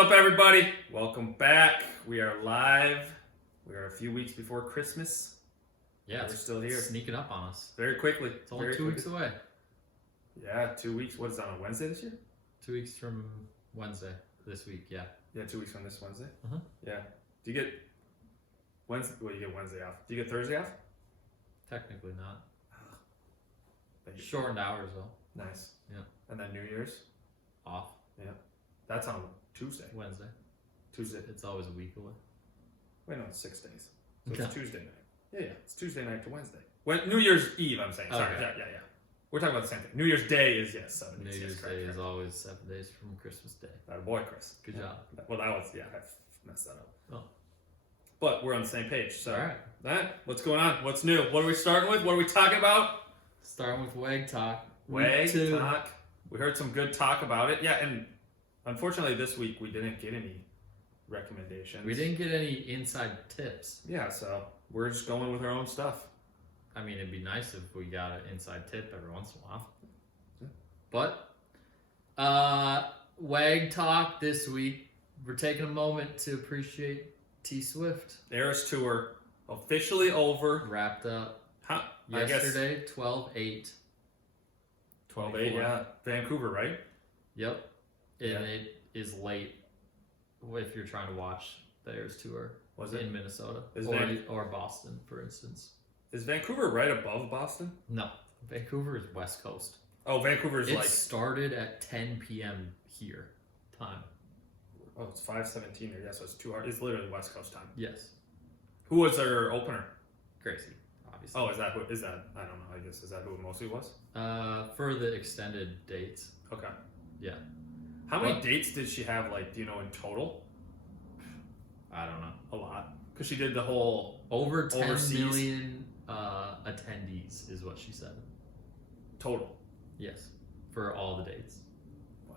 What's up, everybody? Welcome back. We are live. We are a few weeks before Christmas. Yeah, we're still here. Sneaking up on us. Very quickly. It's only 2 weeks away. Yeah, 2 weeks. What is that, on a Wednesday this year? 2 weeks from Wednesday this week, yeah. Yeah, 2 weeks from this Wednesday. Uh-huh. Yeah. Do you get Wednesday? Well, you get Wednesday off. Do you get Thursday off? Technically not. But you- Shortened hours though. Nice. Yeah. And then New Year's? Off Yeah. That's on Tuesday. Wednesday. Tuesday. It's always a week away. Wait, no, it's 6 days. So Okay. it's Tuesday night. Yeah, it's Tuesday night to Wednesday. New Year's Eve, I'm saying. Sorry. Okay. Yeah. We're talking about the same thing. New Year's Day is, yes, 7 New days. Year's Yes, correct, Day correct. is always 7 days from Christmas Day. That boy, Chris. Good job. Well, that was, yeah, I messed that up. Oh. But we're on the same page. So, All right. that, what's going on? What's new? What are we starting with? What are we talking about? Starting with WAG talk. Way Week 2. talk. We heard some good talk about it. Yeah, and unfortunately this week we didn't get any recommendations. We didn't get any inside tips. Yeah, so we're just going with our own stuff. I mean, it'd be nice if we got an inside tip every once in a while. Yeah. But WAG talk this week. We're taking a moment to appreciate T Swift. Eras Tour officially over. Wrapped up Huh? yesterday, 12/8. 12-8, yeah. Vancouver, right? Yep. And Yeah. it is late if you're trying to watch the Eras Tour Was it? in Minnesota Is or Boston, for instance. Is Vancouver right above Boston? No, Vancouver is West Coast. Oh, Vancouver's It like, started at 10 p.m. here time. oh, it's 5:17 there. Yeah, so it's 2 hours. It's literally West Coast time. Yes. Who was their opener? Crazy, obviously. Oh, is that? I don't know. I guess, is that who it mostly was? For the extended dates. Okay. Yeah. How many What? dates did she have, like, do you know, in total? I don't know. A lot. Because she did the whole Over 10 Overseas? million attendees is what she said. total. Yes. For all the dates. Wow.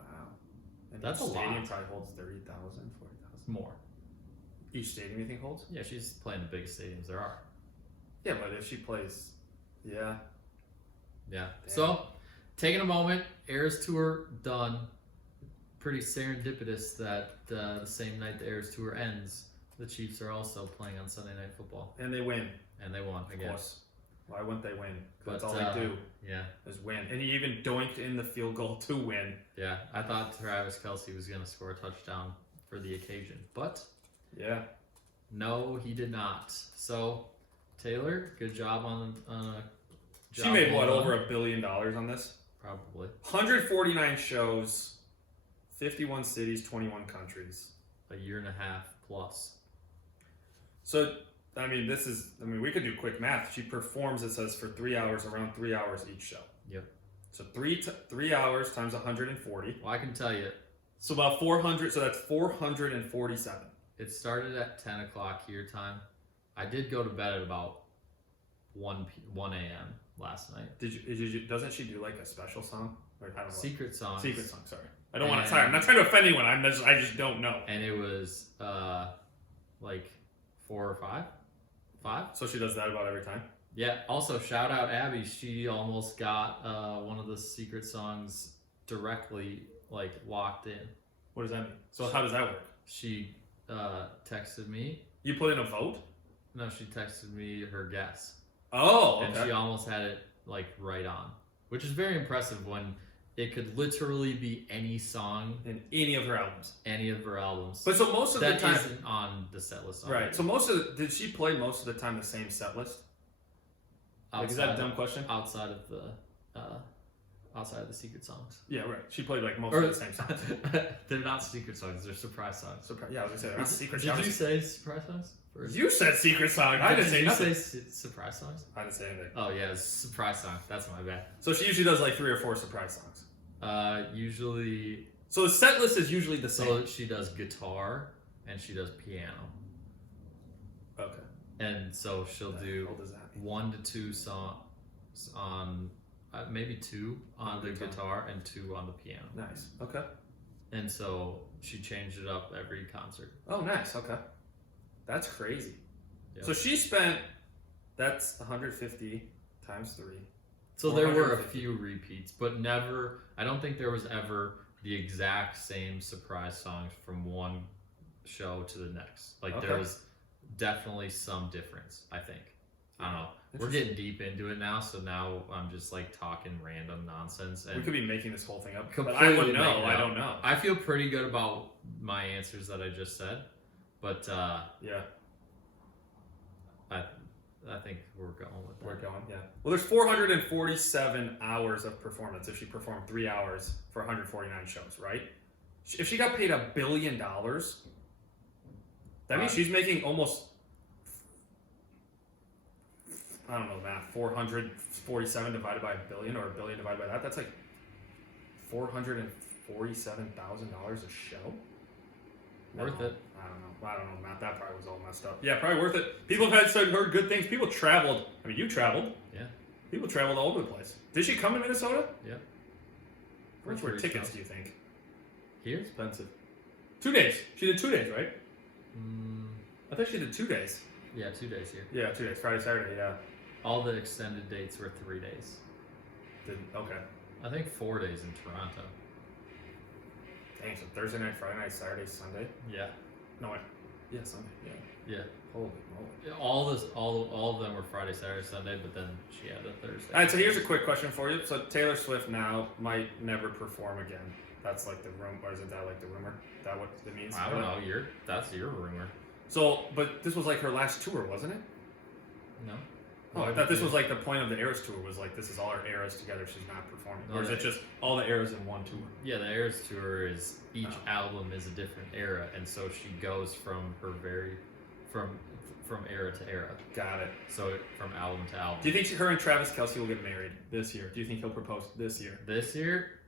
And That's each a stadium lot. probably holds 30,000, 40,000. More. Each stadium, you think, holds? Yeah, she's playing the biggest stadiums there are. Yeah, but if she plays, yeah. Yeah. Damn. So, taking a moment, Eras Tour done. Pretty serendipitous that the same night the Eras Tour ends, the Chiefs are also playing on Sunday Night Football. And they win, And they won of again. course. Why wouldn't they win? 'Cause that's But, all they do Yeah. is win. And he even doinked in the field goal to win. Yeah. I thought Travis Kelce was going to score a touchdown for the occasion. But Yeah. no, he did not. So, Taylor, good job on a She job made, well what, done. over $1 billion on this? Probably. 149 shows, 51 cities, 21 countries. A year and a half plus. So, I mean, we could do quick math. She performs, it says, for 3 hours, around 3 hours each show. Yep. So 3 hours times 140. Well, I can tell you, So about 400, so that's 447. it started at 10 o'clock here time. I did go to bed at about 1 a.m. last night. Doesn't she do like a special song? Or I don't know. Secret songs. Secret song, sorry. I don't want And- to, sorry, I'm not trying to offend anyone. I just don't know. And it was like 4 or 5. 5? So she does that about every time? Yeah. Also, shout out Abby. She almost got one of the secret songs directly like locked in. What does that mean? So how does that work? She texted me. You put in a vote? No, she texted me her guess. Oh, And okay. she almost had it like right on, which is very impressive when it could literally be any song, In any of her albums. any of her albums. But so most of the that time, isn't on the set list. right? So did she play most of the time the same set list? Like, is that a dumb question? Outside of the secret songs. Yeah, right. She played like most of the same songs. They're not secret songs. They're surprise songs. Yeah, I was gonna say they're not secret Did songs. you say surprise songs? Or- You said secret song. I didn't say Did nothing. you say surprise songs? I didn't say anything. Oh yeah, it's surprise song. That's my bad. So she usually does like 3 or 4 surprise songs. Usually, So the set list is usually the same. so she does guitar and she does piano. Okay. And so she'll do What does that mean? 1 to 2 songs on, maybe 2 on the guitar and 2 on the piano. Nice. Okay. And so she changed it up every concert. Oh, nice. Okay. That's crazy. Yep. So she spent, that's 150 times 3. So there were a 450. few repeats, but never, I don't think there was ever the exact same surprise songs from one show to the next. Like Okay. there was definitely some difference, I think. I don't know. We're getting deep into it now, so now I'm just like talking random nonsense. And We could be making this whole thing up. But completely I wouldn't know. making it I up. don't know. I feel pretty good about my answers that I just said, but Yeah, I think we're going with that. we're going. Yeah. Well, there's 447 hours of performance if she performed 3 hours for 149 shows, right? If she got paid $1 billion, that means she's making almost, I don't know math, 447 divided by $1 billion, or $1 billion divided by that. That's like $447,000 a show. Worth it. I don't know, Matt. That probably was all messed up. Yeah, probably worth it. People have heard good things. People traveled. I mean, you traveled. Yeah. People traveled all over the place. Did she come to Minnesota? Yeah. How much were tickets, do you think? Here? Expensive. 2 days. She did 2 days, right? Mm, I thought she did 2 days. yeah, 2 days here. Yeah, 2 days. Friday, Saturday, yeah. All the extended dates were 3 days. Okay. I think 4 days in Toronto. Dang, so Thursday night, Friday night, Saturday, Sunday? Yeah. No, wait. Yeah, Sunday. Yeah. Yeah. Holy moly. All of them were Friday, Saturday, Sunday, but then she had a Thursday. All right, so here's a quick question for you. So Taylor Swift now might never perform again. That's like the rumor, or isn't that like the rumor? Is that what it means? I don't know. That's your rumor. So, but this was like her last tour, wasn't it? No. Oh, I thought this was like the point of the Eras tour was like this is all her eras together. She's not performing, or is it just all the eras in one tour? Yeah, the Eras tour is each album is a different era, and so she goes from her from era to era. Got it. So from album to album. Do you think her and Travis Kelce will get married this year? Do you think he'll propose this year? This year?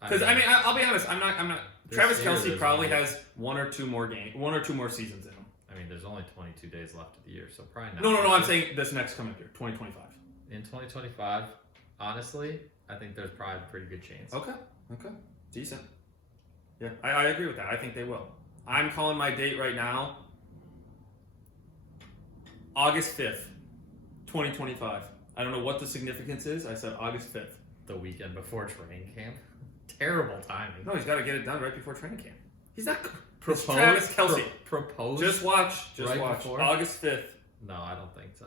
Because I mean, I'll be honest. I'm not. Travis year, Kelce there's probably only- has one or two more seasons in him. I mean, there's only 22 days left of the year, so probably not. No. I'm saying this next coming year, 2025. In 2025, honestly, I think there's probably a pretty good chance. Okay. Decent. Yeah, I agree with that. I think they will. I'm calling my date right now. August 5th, 2025. I don't know what the significance is. I said August 5th. The weekend before training camp. Terrible timing. No, he's got to get it done right before training camp. He's not. Propose, Travis Kelce. Propose. Just watch. Right before? August 5th. No, I don't think so.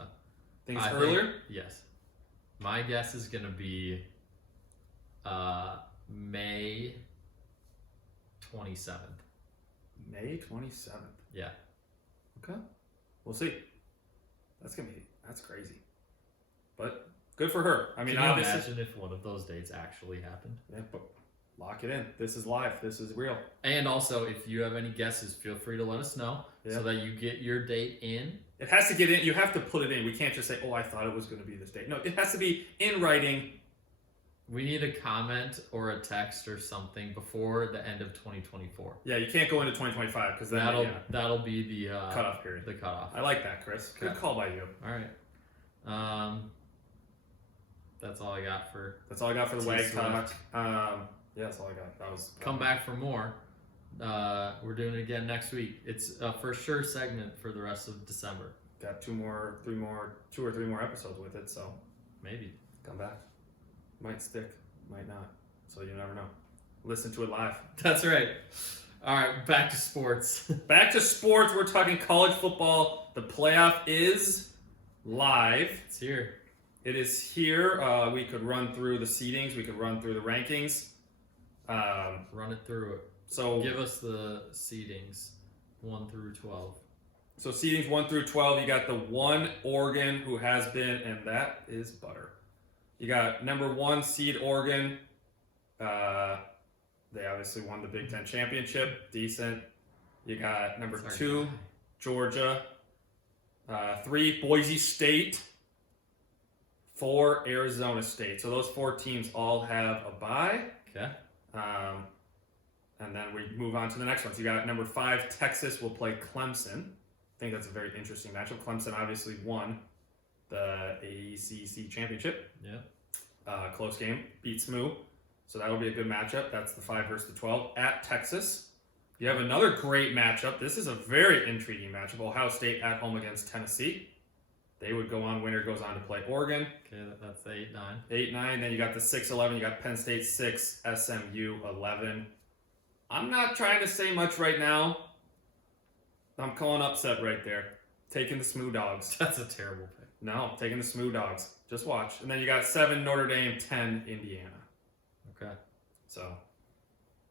Think it's I earlier? think- yes. My guess is gonna be May 27th. May 27th. Yeah. Okay. We'll see. That's crazy. But good for her. I mean, Can you obviously. imagine if one of those dates actually happened? Yeah, but lock it in. This is live. This is real. And also, if you have any guesses, feel free to let us know Yeah. so that you get your date in. It has to get in. You have to put it in. We can't just say, "Oh, I thought it was going to be this date." No, it has to be in writing. We need a comment or a text or something before the end of 2024. Yeah, you can't go into 2025 because then That'll be the cutoff period. The cutoff. I like that, Chris. Good Okay. call by you. All right. That's all I got for. That's all I got for the T WAG Swift. talk. Yeah, that's all I got. That was Come back for more. We're doing it again next week. It's a for sure segment for the rest of December. Got 2 or 3 more episodes with it, so Maybe. come back. Might stick, might not. So you never know. Listen to it live. That's right. All right, back to sports. Back to sports. We're talking college football. The playoff is live. It's here. It is here. We could run through the seedings. We could run through the rankings. Run it through it. So Give us the seedings 1 through 12. So seedings 1 through 12. You got the 1 Oregon who has been, and that is butter. You got number 1 seed Oregon. They obviously won the Big Ten championship. Decent. You got number Sorry. 2 Georgia. 3 Boise State. 4 Arizona State. So those 4 teams all have a bye. Okay. And then we move on to the next ones. You got number 5 Texas will play Clemson. I think that's a very interesting matchup. Clemson obviously won the ACC championship. Yeah. Close game. Beat SMU. So that will be a good matchup. That's the 5 versus the 12 at Texas. You have another great matchup. This is a very intriguing matchup. Ohio State at home against Tennessee. They would go on. Winner goes on to play Oregon. Okay, that's the 8-9. 8-9. Then you got the 6-11. You got Penn State 6, SMU 11. I'm not trying to say much right now. I'm calling upset right there. Taking the Smooth Dogs. That's a terrible pick. No, taking the Smooth Dogs. Just watch. And then you got 7 Notre Dame, 10 Indiana. Okay. So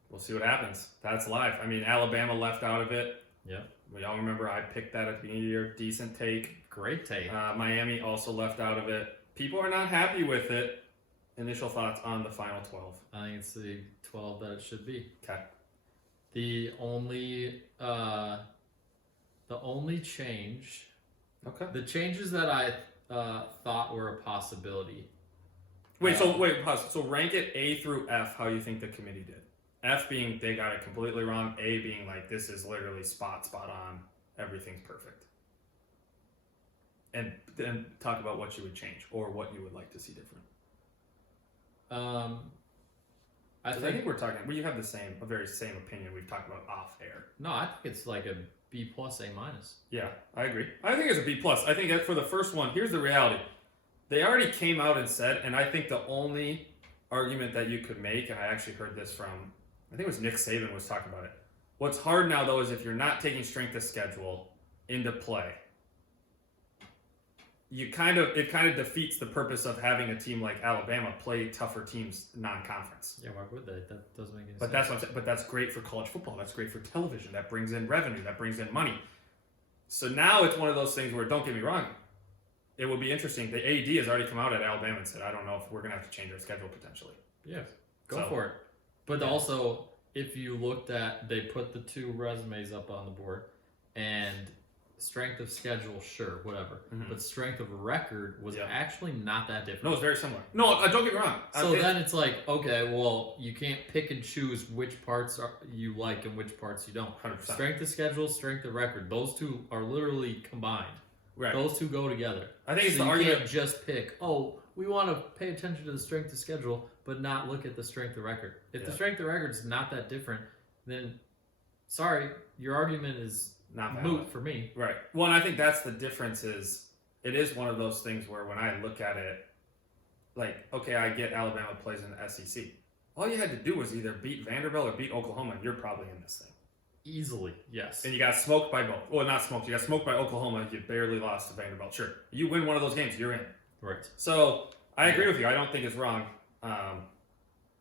we'll see what happens. That's live. I mean, Alabama left out of it. Yeah. We all remember I picked that at the beginning of the year. Decent take. Great take. Miami also left out of it. People are not happy with it. Initial thoughts on the final 12. I think it's the 12 that it should be. Okay. The only change, Okay. the changes that I thought were a possibility. Pause. So rank it A through F how you think the committee did. F being they got it completely wrong. A being like this is literally spot on. Everything's perfect. And then talk about what you would change or what you would like to see different. I think we're talking. We have a very same opinion we've talked about off air. No, I think it's like a B+, A-. Yeah, I agree. I think it's a B+. I think that for the first one, here's the reality. They already came out and said, and I think the only argument that you could make, and I actually heard this from, I think it was Nick Saban was talking about it. What's hard now, though, is if you're not taking strength of schedule into play, it kind of defeats the purpose of having a team like Alabama play tougher teams non-conference. Yeah, why would they? That doesn't make any But sense. that's what I'm saying. But that's great for college football. That's great for television. That brings in revenue. That brings in money. So now it's one of those things where, don't get me wrong, it would be interesting. The AD has already come out at Alabama and said, I don't know if we're going to have to change our schedule potentially. Yeah, go for it. But also, if you looked at, they put the 2 resumes up on the board, and strength of schedule, sure, whatever. Mm-hmm. But strength of record was actually not that different. No, it's very similar. No, don't get me wrong. So then it's like, okay, well, you can't pick and choose which parts you like and which parts you don't. 100%. Strength of schedule, strength of record. Those two are literally combined. Right. Those two go together. I think it's so the you argument. Can't just pick, we want to pay attention to the strength of schedule, but not look at the strength of record. If the strength of record is not that different, then, sorry, your argument is not valid. moot for me. Right. Well, and I think that's the difference is it is one of those things where when I look at it, like, okay, I get Alabama plays in the SEC. All you had to do was either beat Vanderbilt or beat Oklahoma, and you're probably in this thing. Easily, yes. And you got smoked by both. Well, not smoked. You got smoked by Oklahoma. You barely lost to Vanderbilt. Sure. You win one of those games, you're in. Right. So I agree with you. I don't think it's wrong.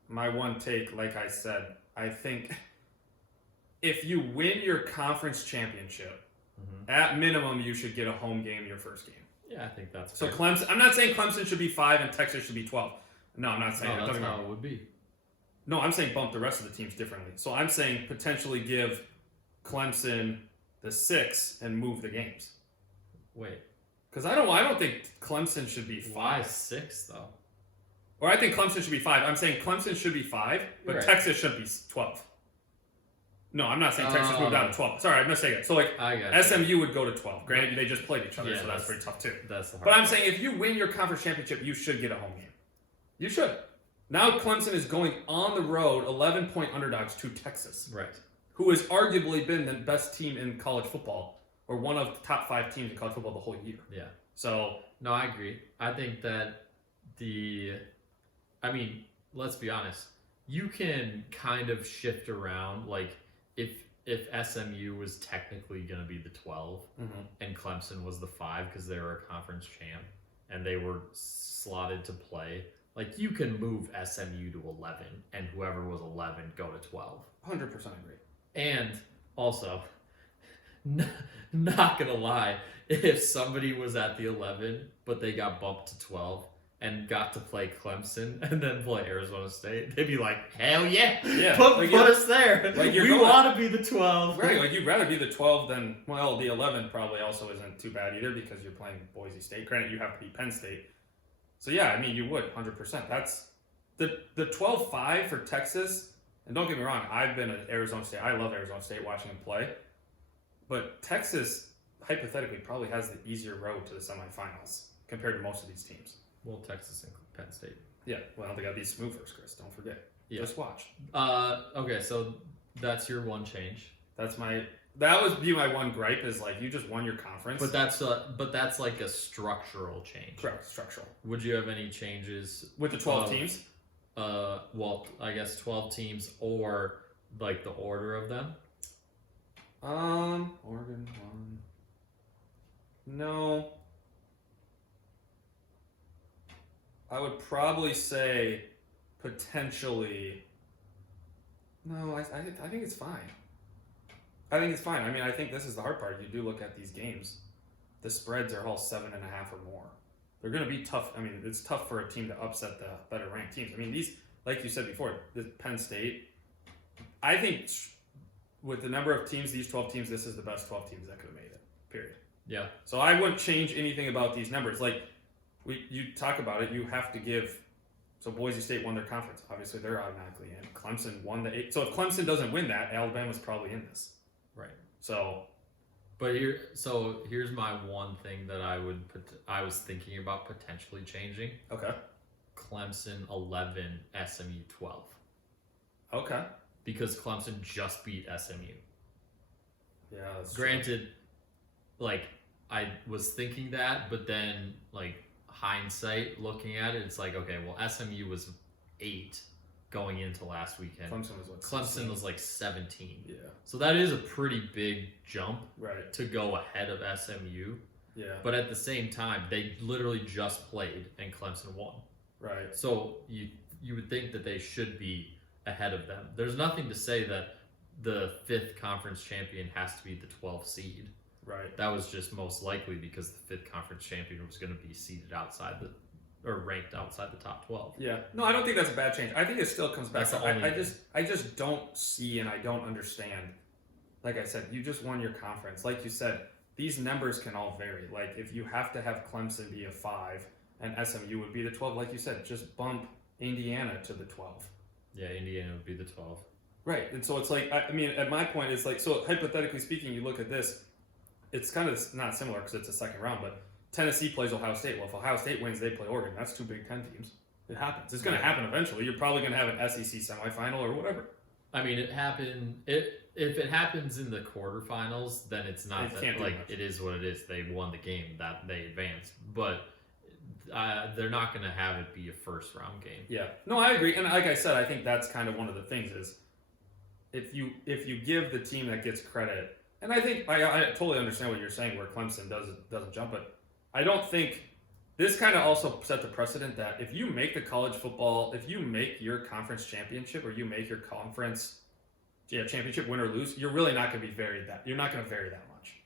My one take, like I said, I think if you win your conference championship, at minimum, you should get a home game your first game. Yeah, I think that's so fair. Clemson. I'm not saying Clemson should be 5 and Texas should be 12. No, I'm not saying that. That's how it would be. No, I'm saying bump the rest of the teams differently. So I'm saying potentially give Clemson the 6 and move the games. Wait. Because I don't think Clemson should be 5. Why 6 though? Or I think Clemson should be 5. I'm saying Clemson should be 5, but right. Texas should be 12. No, I'm not saying Texas moved down to 12. Sorry, I'm mistaken. So like SMU would go to 12. Granted, they just played each other, so that's pretty tough too. That's the hard But I'm saying if you win your conference championship, you should get a home game. You should. Now Clemson is going on the road, 11-point underdogs to Texas. Right. Who has arguably been the best team in college football, or one of the top 5 teams in college football the whole year. Yeah. So no, I agree. I think that let's be honest. You can kind of shift around, like if SMU was technically going to be the 12 and Clemson was the 5 because they were a conference champ and they were slotted to play, like you can move SMU to 11 and whoever was 11 go to 12. 100% agree. And also, not gonna lie, if somebody was at the 11 but they got bumped to 12 and got to play Clemson and then play Arizona State, they'd be like, hell yeah, put us there. Like we want to be the 12. Right, like you'd rather be the 12 than, well, the 11 probably also isn't too bad either because you're playing Boise State. Granted, you have to beat Penn State. So yeah, I mean, you would, 100%. That's the 12-5 for Texas. And don't get me wrong, I've been at Arizona State. I love Arizona State watching them play. But Texas, hypothetically, probably has the easier road to the semifinals compared to most of these teams. Well, Texas and Penn State. Yeah, well, they got these smooth first, Chris. Don't forget. Yeah. Just watch. Okay, so that's your one change. That would be my one gripe is like you just won your conference. But that's like a structural change. Correct, structural. Would you have any changes with the 12 teams? Well, I guess 12 teams, or like the order of them? Oregon 1. No. I would probably say potentially. No, I think it's fine. I think it's fine. I mean, I think this is the hard part. You do look at these games, the spreads are all 7.5 or more. They're going to be tough. I mean, it's tough for a team to upset the better ranked teams. I mean, these, like you said before, the Penn State. I think with the number of teams, these 12 teams, this is the best 12 teams that could have made it. Period. Yeah. So I wouldn't change anything about these numbers. Like you talk about it, you have to give. So Boise State won their conference. Obviously, they're automatically in. Clemson won the 8. So if Clemson doesn't win that, Alabama's probably in this. Right. So, but here's my one thing that I was thinking about potentially changing. Okay. Clemson 11, SMU 12. Okay. Because Clemson just beat SMU. Yeah. That's Granted, like I was thinking that, but then like hindsight looking at it, it's like, okay, well SMU was 8 going into last weekend. Clemson was what? Clemson 16? was like 17. Yeah. So that is a pretty big jump Right. to go ahead of SMU. Yeah. But at the same time, they literally just played and Clemson won. Right. So you would think that they should be ahead of them. There's nothing to say that the 5th conference champion has to be the 12th seed. Right. That was just most likely because the 5th conference champion was going to be seated outside or ranked outside the top 12. Yeah. No, I don't think that's a bad change. I think it still comes back. That's to, the only I just don't see and I don't understand. Like I said, you just won your conference. Like you said, these numbers can all vary. Like if you have to have Clemson be a 5 and SMU would be the 12, like you said, just bump Indiana to the 12. Yeah, Indiana would be the 12. Right. And so it's like, I mean, at my point, it's like, so hypothetically speaking, you look at this, it's kind of not similar because it's a second round, but Tennessee plays Ohio State. Well, if Ohio State wins, they play Oregon. That's 2 Big Ten teams. It happens. It's going to happen eventually. You're probably going to have an SEC semifinal or whatever. I mean, it happened. If it happens in the quarterfinals, then it's not that, like it is what it is. They won the game, that they advanced, but they're not going to have it be a first round game. Yeah. No, I agree. And like I said, I think that's kind of one of the things is if you give the team that gets credit, and I think I totally understand what you're saying where Clemson doesn't jump, but I don't think this kind of also set the precedent that if you make the college football, if you make your conference championship or you make your conference championship win or lose, you're really not going to be varied that. You're not going to vary that much,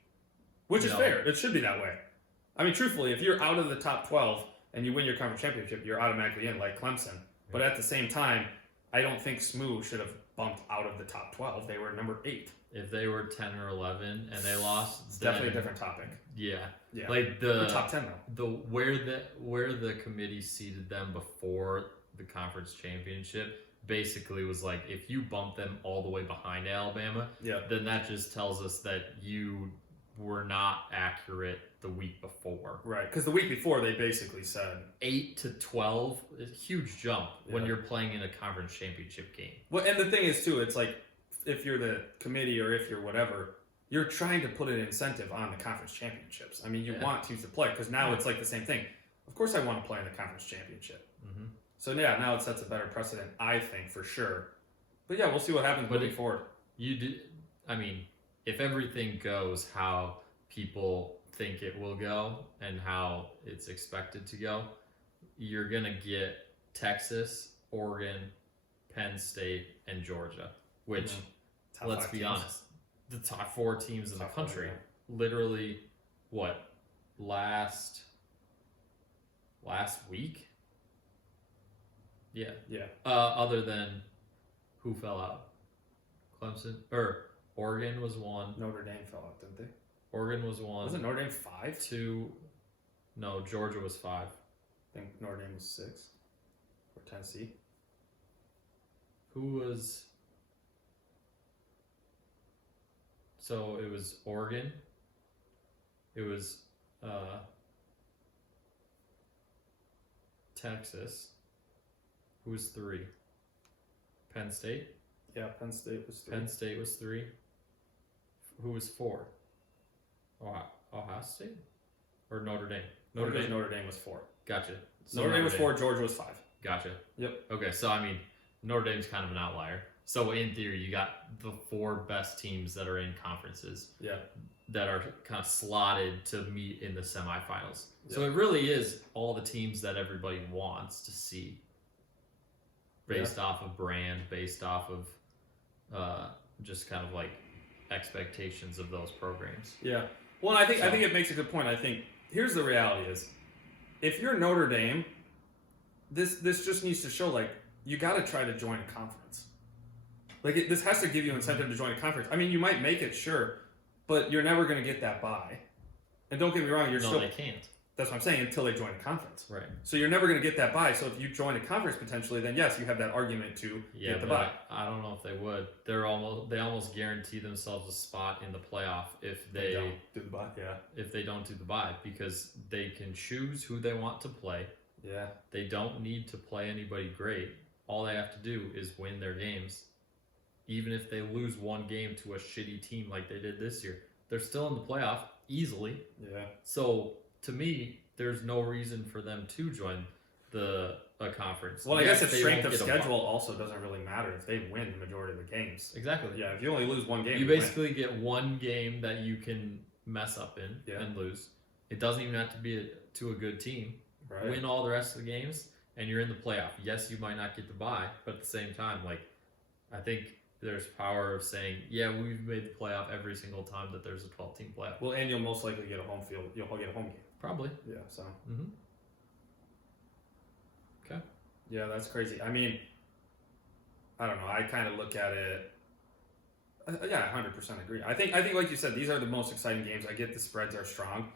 which is fair. It should be that way. I mean, truthfully, if you're out of the top 12 and you win your conference championship, you're automatically in like Clemson. But at the same time, I don't think SMU should have bumped out of the top 12. They were number 8. If they were 10 or 11 and they lost, it's definitely a different topic. Yeah. Yeah. Like the top 10 though. Where the committee seated them before the conference championship basically was like, if you bump them all the way behind Alabama, then that just tells us that you were not accurate the week before. Right, because the week before they basically said 8 to 12 is a huge jump when you're playing in a conference championship game. Well, and the thing is too, it's like if you're the committee or if you're whatever, you're trying to put an incentive on the conference championships. I mean, you want teams to play because now it's like the same thing. Of course, I want to play in the conference championship. Mm-hmm. So yeah, now it sets a better precedent, I think, for sure. But yeah, we'll see what happens moving forward. I mean, if everything goes how people think it will go and how it's expected to go, you're gonna get Texas, Oregon, Penn State, and Georgia, which let's be honest, the top 4 teams in the country. Literally, what, last week? Yeah. Other than who fell out, Clemson or Oregon was 1. Notre Dame fell out, didn't they? Oregon was 1. Wasn't Notre Dame 5? 2. No, Georgia was 5. I think Notre Dame was 6. Or Tennessee. Who was? So it was Oregon. It was Texas. Who was 3? Penn State? Yeah, Penn State was 3. Penn State was 3. Who was 4? Ohio State? Or Notre Dame? Notre Dame was 4. Gotcha. So Notre Dame was 4, Georgia was 5. Gotcha. Yep. Okay, so I mean, Notre Dame's kind of an outlier. So in theory, you got the 4 best teams that are in conferences. Yeah. That are kind of slotted to meet in the semifinals. Yeah. So it really is all the teams that everybody wants to see, based off of brand, based off of just kind of like expectations of those programs. Yeah. Well, I think it makes a good point. I think here's the reality is, if you're Notre Dame, this just needs to show like you got to try to join a conference. Like this has to give you incentive to join a conference. I mean, you might make it, sure, but you're never going to get that bye. And don't get me wrong, they can't. That's what I'm saying, until they join a conference. Right. So you're never going to get that bye. So if you join a conference potentially, then yes, you have that argument to get the bye. I don't know if they would. They almost guarantee themselves a spot in the playoff if they don't do the bye. Yeah. If they don't do the bye, because they can choose who they want to play. Yeah. They don't need to play anybody great. All they have to do is win their games. Even if they lose one game to a shitty team like they did this year, they're still in the playoff easily. Yeah. So to me, there's no reason for them to join a conference. Well, I guess the strength of schedule also doesn't really matter if they win the majority of the games. Exactly. Yeah, if you only lose one game, you basically get one game that you can mess up in and lose. It doesn't even have to be to a good team. Right. Win all the rest of the games, and you're in the playoff. Yes, you might not get the bye, but at the same time, like, I think there's power of saying, yeah, we've made the playoff every single time that there's a 12-team playoff. Well, and you'll most likely get a home field. You'll get a home game. Probably. Yeah, so. Mm-hmm. Okay. Yeah, that's crazy. I mean, I don't know. I kind of look at it. Yeah, 100% agree. I think like you said, these are the most exciting games. I get the spreads are strong.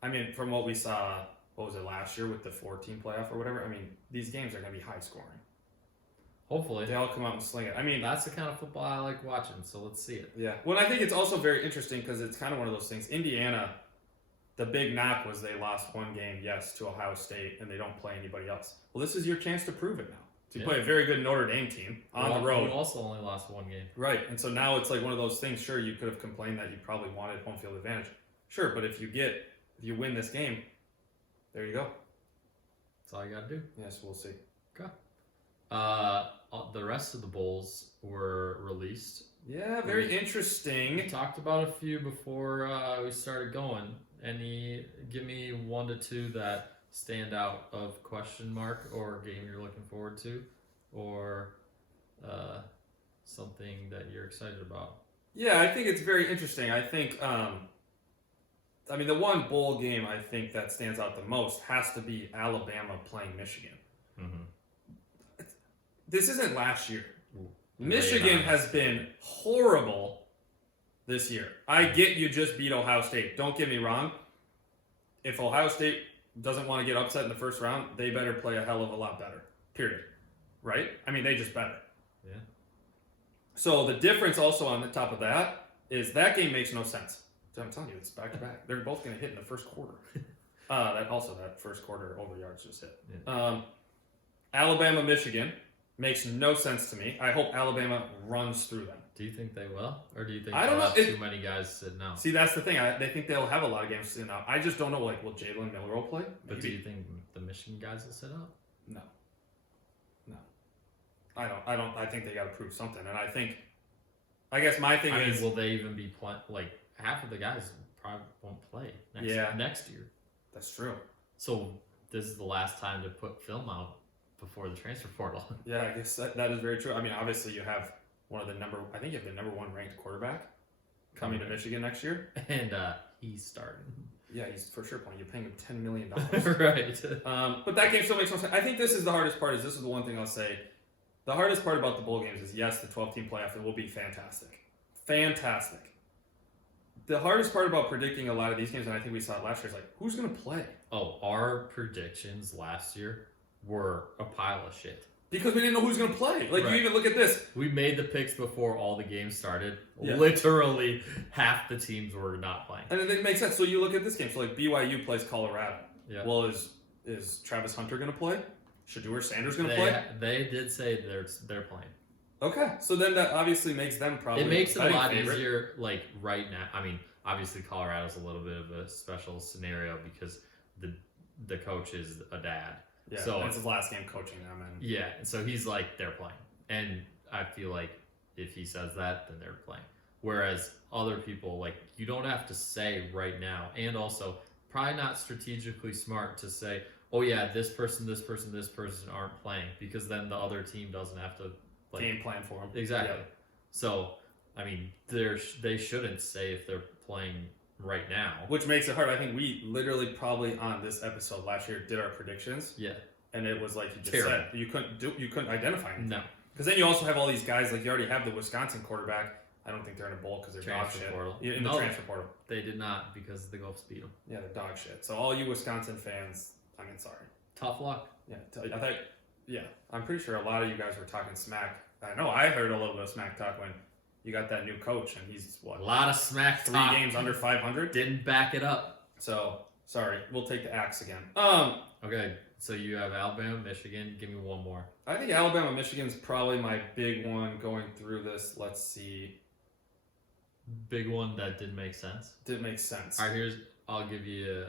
I mean, from what we saw, what was it last year with the 14 playoff or whatever? I mean, these games are going to be high scoring. Hopefully. They all come out and sling it. I mean, that's the kind of football I like watching, so let's see it. Yeah. Well, I think it's also very interesting because it's kind of one of those things. Indiana, the big knock was they lost one game, yes, to Ohio State, and they don't play anybody else. Well, this is your chance to prove it now. So you play a very good Notre Dame team on the road. You also only lost one game. Right. And so now it's like one of those things. Sure, you could have complained that you probably wanted home field advantage. Sure, but if you win this game, there you go. That's all you got to do. Yes, we'll see. Okay. The rest of the bowls were released. Yeah, very interesting. We talked about a few before we started going. Give me 1 to 2 that stand out of question mark or game you're looking forward to, or something that you're excited about. Yeah, I think it's very interesting. I think, the one bowl game I think that stands out the most has to be Alabama playing Michigan. Mm-hmm. This isn't last year. Michigan has been horrible this year. I get you just beat Ohio State. Don't get me wrong. If Ohio State doesn't want to get upset in the first round, they better play a hell of a lot better. Period. Right? I mean, they just better. Yeah. So the difference also on the top of that is that game makes no sense. So I'm telling you, it's back to back. They're both going to hit in the first quarter. That first quarter over yards just hit. Yeah. Alabama, Michigan makes no sense to me. I hope Alabama runs through them. Do you think they will? Or do you think I don't know. Too many guys sitting out? See, that's the thing. They think they'll have a lot of games sitting out. I just don't know, will Jalen Miller play? But do you think the Michigan guys will sit out? No. I don't. I think they got to prove something. And I guess my thing is... will they even be playing? Like, half of the guys probably won't play next year. That's true. So this is the last time to put film out before the transfer portal. Yeah, I guess that is very true. I mean, obviously you have you have the number 1 ranked quarterback coming to Michigan next year. And he's starting. Yeah, he's for sure playing. You're paying him $10 million. Right. But that game still makes no sense. I think this is the hardest part. This is the one thing I'll say. The hardest part about the bowl games is, yes, the 12-team playoff, it will be fantastic. Fantastic. The hardest part about predicting a lot of these games, and I think we saw it last year, is who's going to play? Oh, our predictions last year were a pile of shit. Because we didn't know who's going to play. You even look at this. We made the picks before all the games started. Yeah. Literally, half the teams were not playing. And it makes sense. So you look at this game. So, BYU plays Colorado. Yeah. Well, is Travis Hunter going to play? Shedeur Sanders going to play? They did say they're playing. Okay. So then that obviously makes them probably It makes it a lot easier, right now. I mean, obviously Colorado's a little bit of a special scenario because the coach is a dad. Yeah, so that's his last game coaching them. So he's they're playing. And I feel like if he says that, then they're playing. Whereas other people, like, you don't have to say right now, and also probably not strategically smart to say, oh yeah, this person aren't playing, because then the other team doesn't have to like game plan for them. exactly. Yeah. So I mean, they shouldn't say if they're playing right now, Which makes it hard. I think we literally probably on this episode last year did our predictions. Yeah. And it was like you just Terrible. said, you couldn't identify anything. No. Because then you also have all these guys, like you already have the Wisconsin quarterback. I don't think they're in a bowl because they're Transfer dog shit. portal. Yeah, in the No. transfer portal. They did not, because the Gulfs beat them. Yeah, they're dog shit. So all you Wisconsin fans, I mean, sorry. Tough luck. Yeah, I think, yeah, I'm pretty sure a lot of you guys were talking smack. I know I heard a little bit of smack talk when you got that new coach, and he's what? A lot of smack 3 talk. games under 500. Didn't back it up. So sorry, we'll take the axe again. Okay, so you have Alabama, Michigan. Give me one more. I think Alabama, Michigan's probably my big one going through this. Let's see. Big one that didn't make sense. Didn't make sense. All right, I'll give you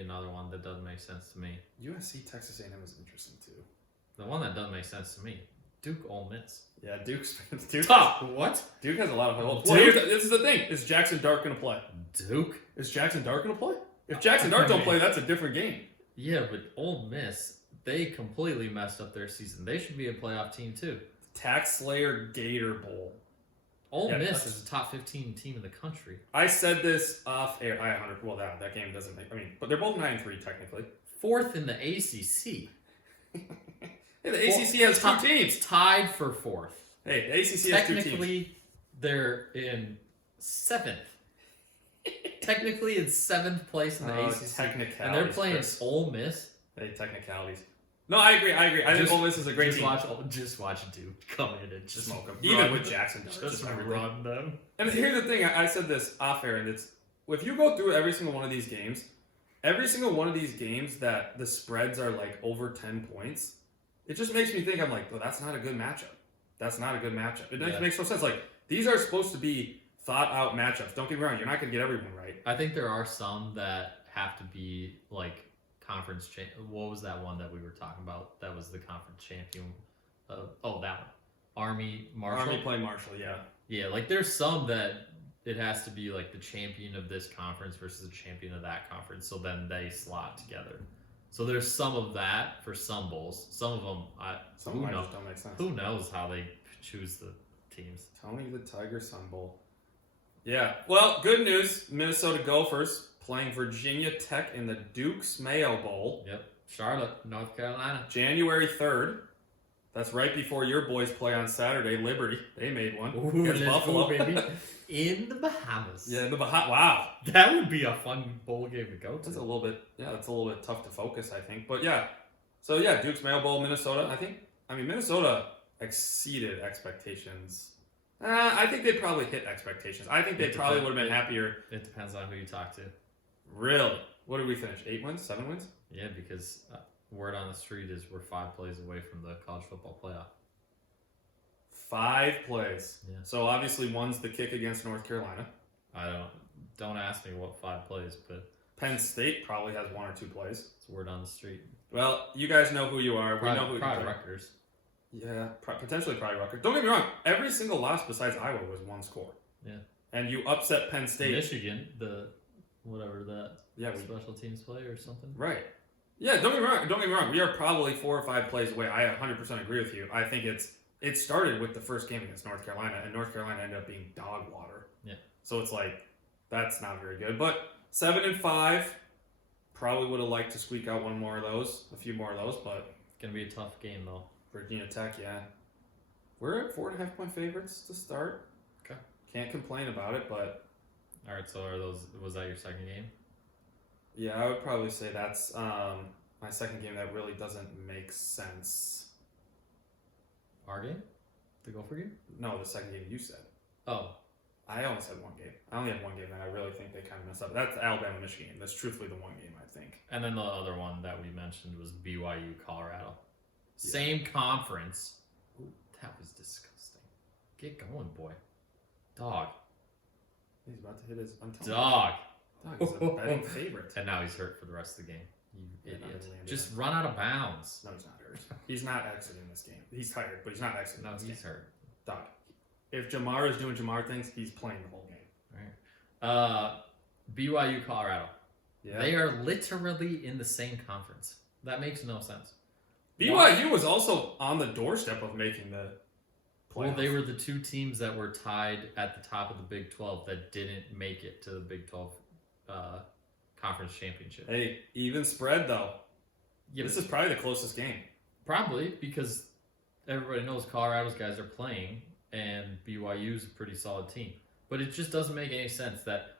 another one that doesn't make sense to me. USC, Texas A&M is interesting too. The one that doesn't make sense to me. Duke, Ole Miss. Yeah, Duke. What? Duke has a lot of hope. Duke? Well, this is the thing. Is Jackson Dart going to play? Duke? Is Jackson Dart going to play? If Jackson Dart don't play, that's a different game. Yeah, but Ole Miss, they completely messed up their season. They should be a playoff team too. Tax Slayer Gator Bowl. Ole Yeah, Miss is a top 15 team in the country. I said this off air. Well, that game doesn't make. I mean, but they're both 9-3 technically. 4th in the ACC. Hey, the ACC has 2 teams. Tied for 4th. Hey, the ACC has 2 teams. Technically, they're in 7th. Technically, in 7th place in the ACC. Technicalities. And they're playing Chris. Ole Miss. Hey, technicalities. No, I agree. I think Ole Miss is a great team. Just watch Duke come in and just Smoke them. Even with Jackson Dart. Just run them. And here's the thing. I said this off air, and it's if you go through every single one of these games, that the spreads are like over 10 points, it just makes me think, I'm like, well, that's not a good matchup. It makes no sense. Like, these are supposed to be thought out matchups. Don't get me wrong. You're not going to get everyone right. I think there are some that have to be like conference what was that one that we were talking about? That was the conference champion. That one. Army playing Marshall, yeah. Yeah, like there's some that it has to be like the champion of this conference versus the champion of that conference. So then they slot together. So there's some of that for some bowls. Some of them, Some of them just don't make sense. Who knows how they choose the teams? Tony the Tiger Sun Bowl. Yeah. Well, good news. Minnesota Gophers playing Virginia Tech in the Duke's Mayo Bowl. Yep. Charlotte, North Carolina. January 3rd. That's right before your boys play on Saturday. Liberty. They made one. Ooh, Against Buffalo. Go, baby. In the Bahamas. Yeah, wow. That would be a fun bowl game to go to. That's a little bit tough to focus, I think. But yeah. So yeah, Duke's Mayo Bowl, Minnesota. I mean, Minnesota exceeded expectations. I think they probably hit expectations. I think they probably would have been happier. It depends on who you talk to. Really? What did we finish? 8 wins? 7 wins? Yeah, because word on the street is we're 5 plays away from the college football playoff. 5 plays. Yeah. So obviously one's the kick against North Carolina. Don't ask me what 5 plays, but Penn State probably has 1 or 2 plays. it's word on the street. Well, you guys know who you are. We know who you probably are. Rutgers. Yeah, potentially probably Rutgers. Don't get me wrong. Every single loss besides Iowa was 1 score. Yeah. And you upset Penn State. Michigan, whatever that special teams play or something. Right. Yeah, don't get me wrong. We are probably 4 or 5 plays away. I 100% agree with you. I think it started with the first game against North Carolina, and North Carolina ended up being dog water. Yeah. So it's like, that's not very good. But 7-5, probably would have liked to squeak out a few more of those, but It's gonna be a tough game though. Virginia Tech, yeah. We're at 4.5-point favorites to start. Okay. Can't complain about it, but All right, so was that your second game? yeah, I would probably say that's my second game that really doesn't make sense. Our game? The Gopher game? No, the second game you said. Oh. I only said 1 game. I only had 1 game, and I really think they kind of messed up. That's the Alabama-Michigan game. That's truthfully the 1 game, I think. And then the other one that we mentioned was BYU Colorado. Yeah. Same conference. Ooh, that was disgusting. Get going, boy. Dog. He's about to hit his Dog. He's a betting favorite. And now he's hurt for the rest of the game. You idiot. really, Just run out of bounds. No, he's not hurt. He's not exiting this game. He's tired, but he's not exiting No, this game. he's hurt. Dog. If Jamar is doing Jamar things, he's playing the whole game. BYU Colorado. Yeah. They are literally in the same conference. That makes no sense. BYU was also on the doorstep of making the playoffs. Well, they were the two teams that were tied at the top of the Big 12 that didn't make it to the Big 12 conference championship. Hey, even spread though. Yeah, this is probably the closest game. Probably because everybody knows Colorado's guys are playing and BYU's a pretty solid team. But it just doesn't make any sense that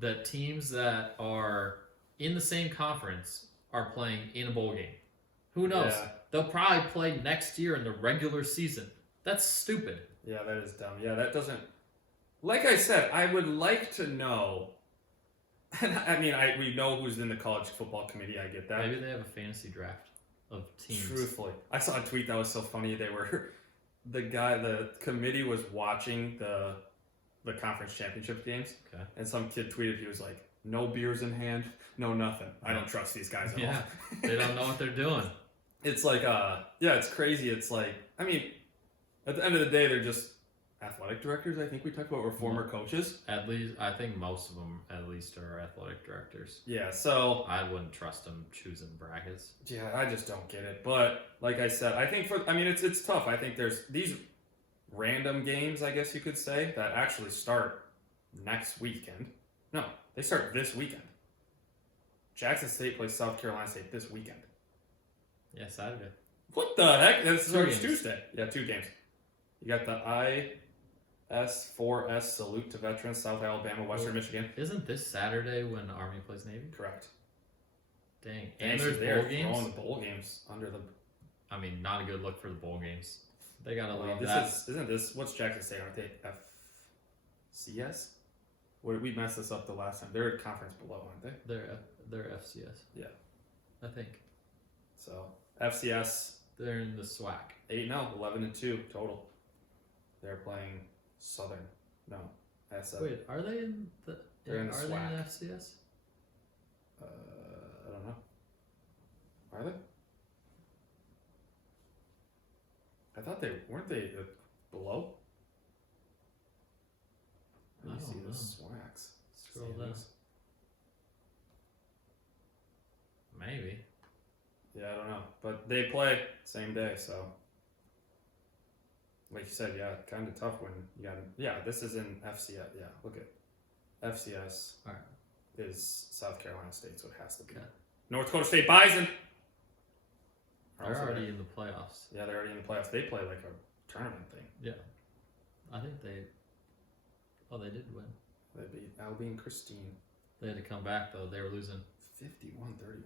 that teams that are in the same conference are playing in a bowl game. Who knows? Yeah. They'll probably play next year in the regular season. That's stupid. Yeah, that is dumb. Yeah, that doesn't. Like I said, I would like to know. And I mean, we know who's in the college football committee. I get that. Maybe they have a fantasy draft of teams. Truthfully, I saw a tweet that was so funny. They were the committee was watching the conference championship games, Okay. and some kid tweeted, he was like, "No beers in hand, no nothing. I don't trust these guys at all." They don't know what they're doing. It's like, it's crazy. It's like, I mean, at the end of the day, they're just athletic directors. I think we talked about were former coaches. At least, I think most of them at least are athletic directors. Yeah, so I wouldn't trust them choosing brackets. yeah, I just don't get it. But like I said, I think it's tough. I think there's these random games, I guess you could say, that actually start next weekend. No, they start this weekend. Jackson State plays South Carolina State this weekend. Yeah, Saturday. What the heck? This Two starts games. Tuesday. Yeah, 2 games. You got the IS4S salute to veterans, South Alabama, Western Michigan. Isn't this Saturday when Army plays Navy? Correct. Dang. And And so there's they're bowl games? throwing the bowl games under the. I mean, not a good look for the bowl games. They gotta Well, leave this that. isn't this? What's Jackson State? Aren't they FCS? We messed this up the last time. They're a conference below, aren't they? They're FCS. Yeah. I think. So FCS They're in the SWAC. 8-0, 11-2 total. They're playing Southern. No, that's Wait, are they in the? They're in the are they SWAC. in FCS? I don't know. Are they? I thought they weren't they below. Let me I see don't the know. SWACs. Scroll down. Maybe. Yeah, I don't know, but they play same day, so like you said, yeah, kind of tough when you got. Yeah, this is in FCS. Yeah, look at FCS. Alright. Is South Carolina State, so it has to be. Okay. North Dakota State Bison. are They're also already there. in the playoffs. Yeah, they're already in the playoffs. They play like a tournament thing. Yeah. I think they. Oh, they did win. They beat Albie and Christine. They had to come back though. They were losing. 51-31.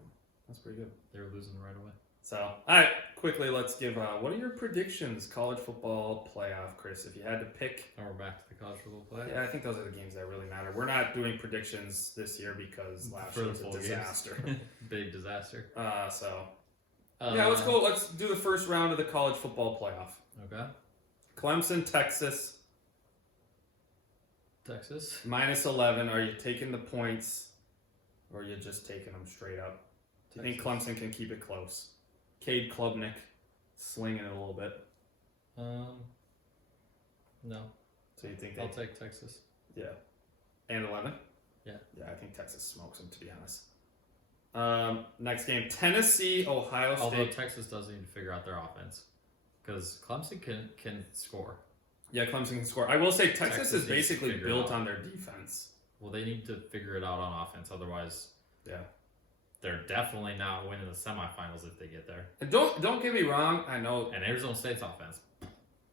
That's pretty good. They were losing right away. So, all right, quickly, let's give. What are your predictions, college football playoff, Chris? If you had to pick, And we're back to the college football playoff. yeah, I think those are the games that really matter. We're not doing predictions this year because last For year the was a full games. disaster. Big disaster. Yeah, let's do the first round of the college football playoff. Okay. Clemson, Texas, Texas. -11. Are you taking the points, or are you just taking them straight up? Do you think Clemson can keep it close? Cade Klubnik slinging it a little bit. No. So you think I'll take Texas. Yeah. And 11? Yeah. Yeah, I think Texas smokes them, to be honest. Next game, Tennessee, Ohio State. Although Texas does need to figure out their offense, because Clemson can score. Yeah, Clemson can score. I will say Texas Texas is needs to basically figure it built out. on their defense. Well, they need to figure it out on offense. Otherwise, Yeah. they're definitely not winning the semifinals if they get there. And don't get me wrong. I know. And Arizona State's offense.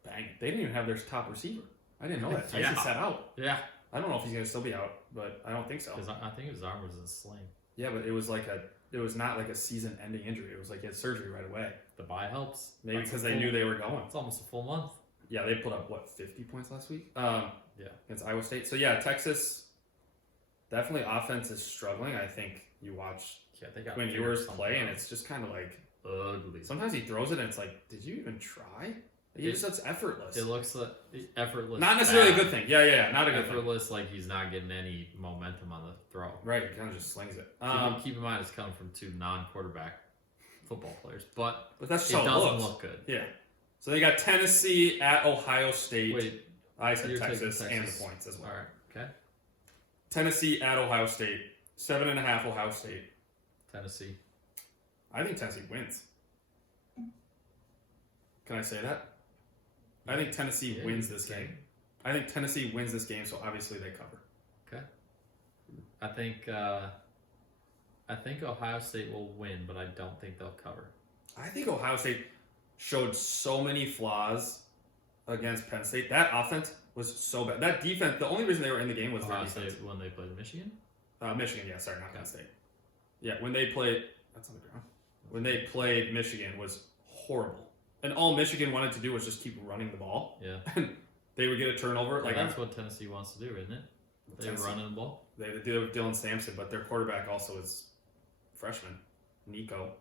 Bang. They didn't even have their top receiver. I didn't know that. Tyson Yeah. sat out. Yeah. I don't know if he's gonna still be out, but I don't think so. Because I think his arm was in a sling. Yeah, but it was not like a season-ending injury. It was like he had surgery right away. The bye helps. Maybe That's because a they full- knew they were going. It's almost a full month. Yeah, they put up 50 points last week. Yeah. Against Iowa State. So yeah, Texas definitely offense is struggling. I think you watch Yeah, they got Quinn figured Ewers something play, and out. it's just kind of like ugly. sometimes he throws it, and it's like, did you even try? Like, he just looks effortless. It looks like effortless. Not necessarily a bad. good thing. Yeah, not a good thing. Effortless, like he's not getting any momentum on the throw. Right, he kind of just slings it. Keep in mind, it's coming from two non-quarterback football players, but But that's just it how it doesn't looks. look good. Yeah. So they got Tennessee at Ohio State. Wait, I said you're taking Texas and the Texas. points as well. All right. Okay. Tennessee at Ohio State. 7.5 Ohio State. Tennessee. I think Tennessee wins. Can I say that? I think Tennessee wins this game. I think Tennessee wins this game, so obviously they cover. Okay. I think Ohio State will win, but I don't think they'll cover. I think Ohio State showed so many flaws against Penn State. That offense was so bad. That defense, the only reason they were in the game was Ohio their defense. State when they played Michigan? Michigan, yeah, sorry, not Penn State. Yeah, when they played, that's on the ground. When they played Michigan was horrible. And all Michigan wanted to do was just keep running the ball. Yeah. And they would get a turnover. Well, like that's what Tennessee wants to do, isn't it? They're running the ball. They do with Dylan Sampson, but their quarterback also is freshman, Nico.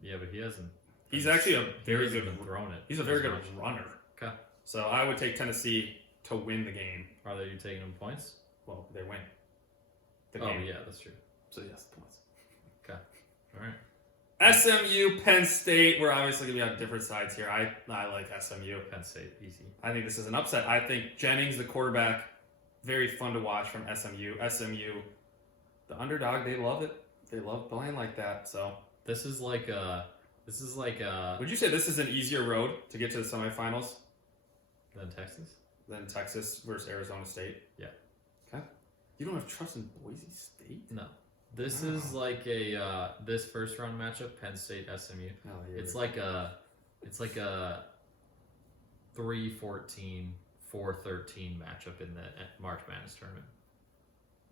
Yeah, but he hasn't. He's actually a very good thrown it. He's a very good runner. Okay. So I would take Tennessee to win the game. Are they taking them points? Well, they win the Oh game. yeah, that's true. So yes, points. Okay. All right. SMU, Penn State. We're obviously going to be on different sides here. I like SMU. Penn State, easy. I think this is an upset. I think Jennings, the quarterback, very fun to watch from SMU. SMU, the underdog, they love it. They love playing like that. So This is like a. would you say this is an easier road to get to the semifinals Than Texas? than Texas versus Arizona State? Yeah. Okay. You don't have trust in Boise State? No. This is like a this first round matchup, Penn State SMU. Oh, yeah. It's like a 3-14, 4-13 matchup in the March Madness tournament.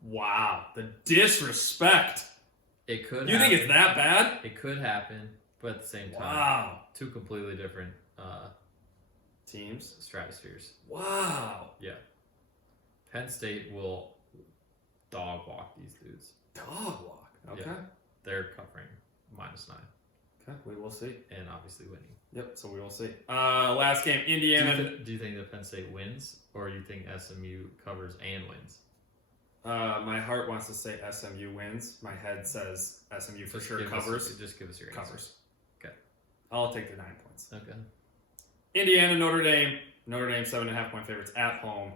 Wow, the disrespect. It could. You think it's that bad? It could happen, but at the same time, Wow. two completely different Teams? stratospheres. Wow. Yeah. Penn State will dog walk these dudes. Dog walk. Okay. Yeah. They're covering -9 Okay, we will see. and obviously winning. Yep, so we will see. Last game, Indiana. Do you think that Penn State wins, or you think SMU covers and wins? My heart wants to say SMU wins. My head says SMU for sure covers. Just give us your Covers. answer. Okay. I'll take the 9 points. Okay. Indiana, Notre Dame. Notre Dame 7.5 point favorites at home.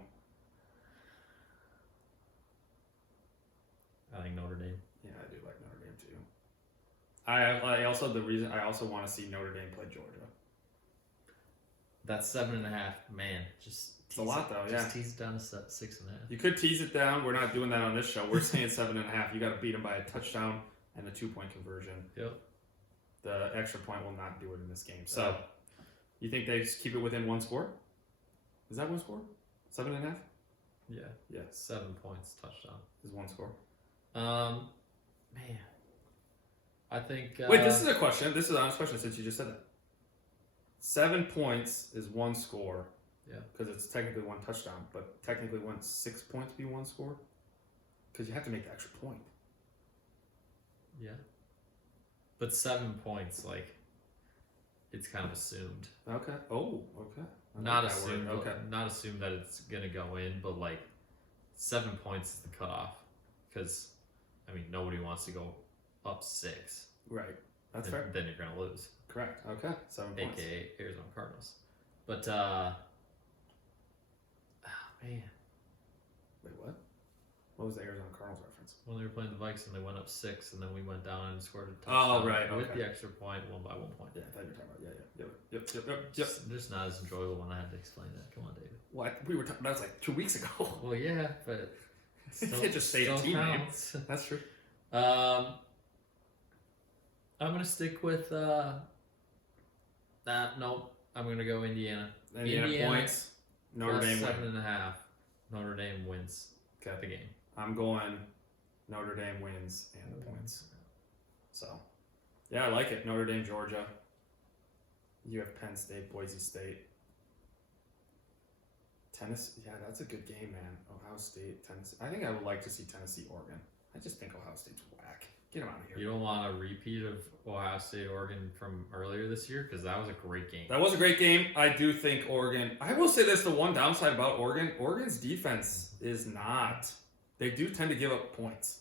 I think Notre Dame. Yeah, I do like Notre Dame too. I also want to see Notre Dame play Georgia. That's 7.5. Man, just It's a lot though. Yeah. Just tease it down to 6.5. You could tease it down. We're not doing that on this show. We're saying 7.5. You got to beat them by a touchdown and a 2-point conversion. Yep. The extra point will not do it in this game. So, you think they just keep it within one score? Is that one score? 7.5? Yeah. Yeah. 7 points, touchdown. Is one score. Man, I think. Wait, this is a question. This is an honest question since you just said that. 7 points is one score. Yeah. Because it's technically one touchdown, but technically wouldn't 6 points be one score? Because you have to make the extra point. Yeah. But 7 points, like, it's kind of assumed. Okay. Oh, okay. Not assumed. Okay. Not assumed that it's gonna go in, but like, 7 points is the cutoff. Because, I mean, nobody wants to go up 6. Right. That's fair. Then you're gonna lose. Correct. Okay. 7 points. AKA Arizona Cardinals. But man, Wait, what? What was the Arizona Cardinals reference? when they were playing the Vikes and they went up 6, and then we went down and scored a touchdown. Oh, right. With Okay. the extra point, 1 by 1 point. Yeah, I thought you were talking about. Yeah. Yep. Just not as enjoyable when I had to explain that. Come on, David. What? We were talking. That was like 2 weeks ago. Well, yeah, but You can't just say a still team name. counts. That's true. I'm gonna stick with nope. I'm gonna go Indiana. Indiana points. Notre Plus Dame wins. 7.5. Notre Dame wins Okay. the game. I'm going Notre Dame wins and the points. So, yeah, I like it. Notre Dame, Georgia. You have Penn State, Boise State. Tennessee. Yeah, that's a good game, man. Ohio State, Tennessee. I think I would like to see Tennessee, Oregon. I just think Ohio State's whack. Get them out of here. You don't want a repeat of Ohio State Oregon from earlier this year because that was a great game. That was a great game. I do think Oregon. I will say this: the one downside about Oregon, Oregon's defense is not. They do tend to give up points.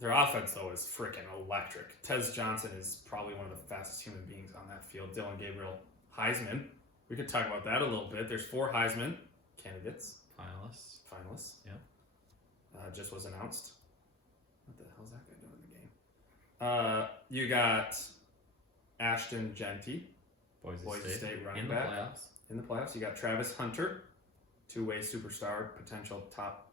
Their offense, though, is freaking electric. Tez Johnson is probably one of the fastest human beings on that field. Dylan Gabriel, Heisman. We could talk about that a little bit. There's 4 Heisman candidates. Finalists. Yep. Just was announced. What the hell's that guy doing in the game? You got Ashton Genty, Boise State running in the back. playoffs. In the playoffs. You got Travis Hunter, 2-way superstar, potential top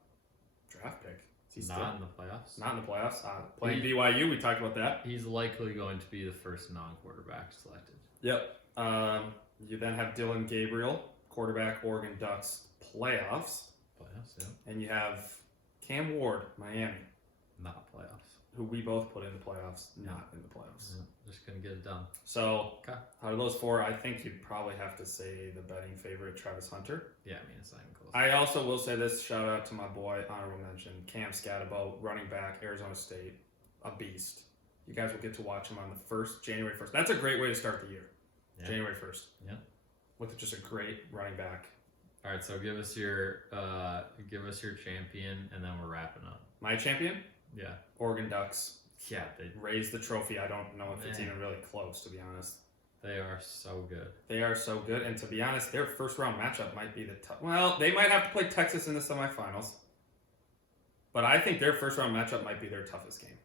draft pick. Is he Not in the playoffs. Not in the playoffs. Playing BYU, we talked about that. He's likely going to be the first non-quarterback selected. Yep. You then have Dylan Gabriel, quarterback, Oregon Ducks playoffs. Yeah. And you have Cam Ward, Miami, Not playoffs. who we both put in the playoffs, not in the playoffs. Yeah, just gonna get it done. So, Okay. out of those 4, I think you'd probably have to say the betting favorite, Travis Hunter. Yeah, I mean it's not even close. I also will say this, shout out to my boy, honorable mention, Cam Scatterbo, running back, Arizona State, a beast. You guys will get to watch him on the January 1st. That's a great way to start the year. Yeah. January 1st. Yeah. With just a great running back. All right, so give us your champion, and then we're wrapping up. My champion, Yeah. Oregon Ducks. Yeah, they Raised the trophy. I don't know if it's Man. even really close, to be honest. they are so good. They are so good, and to be honest, their first round matchup might be the tough. Well, they might have to play Texas in the semifinals, but I think their first round matchup might be their toughest game,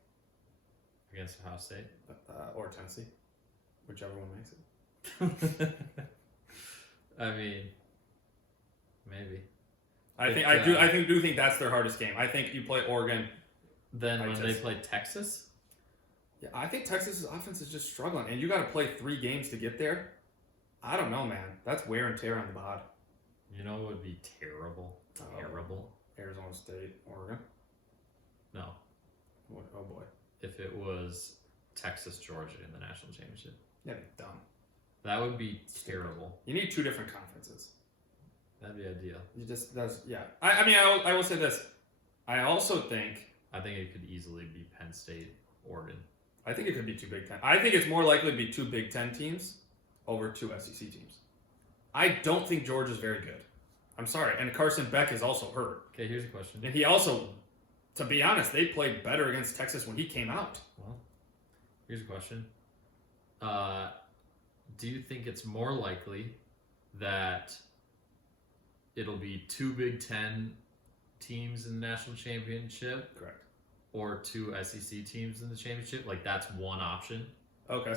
Against Ohio State. or Tennessee, whichever one makes it. I mean, maybe. I do think that's their hardest game. I think you play Oregon. Then when they play Texas, Yeah, I think Texas's offense is just struggling, and you got to play 3 games to get there. I don't know, man. That's wear and tear on the bod. you know what would be terrible? Terrible. Arizona State, Oregon. No, Oh boy, if it was Texas, Georgia in the national championship, yeah, dumb. that would be terrible. You need 2 different conferences. That'd be ideal. I mean, I will say this. I also think I think it could easily be Penn State, Oregon. I think it could be 2 Big Ten. I think it's more likely to be 2 Big Ten teams over 2 SEC teams. I don't think Georgia's very good. I'm sorry, and Carson Beck is also hurt, Okay, here's a question. and he also, to be honest, they played better against Texas when he came out. Well, here's a question. Do you think it's more likely that it'll be 2 Big Ten teams in the national championship Correct. or 2 SEC teams in the championship? Like that's one option. Okay.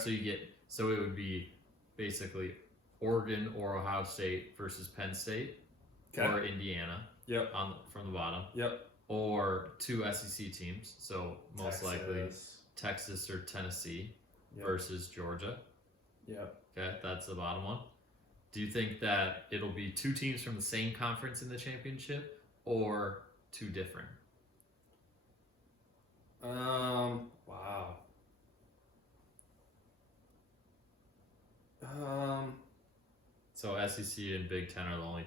So it would be basically Oregon or Ohio State versus Penn State or Indiana. Yep. From the bottom. Yep. Or 2 SEC teams. So most likely Texas or Tennessee versus Georgia. Yep. Okay, that's the bottom one. Do you think that it'll be 2 teams from the same conference in the championship or 2 different? Wow. So SEC and Big Ten are the only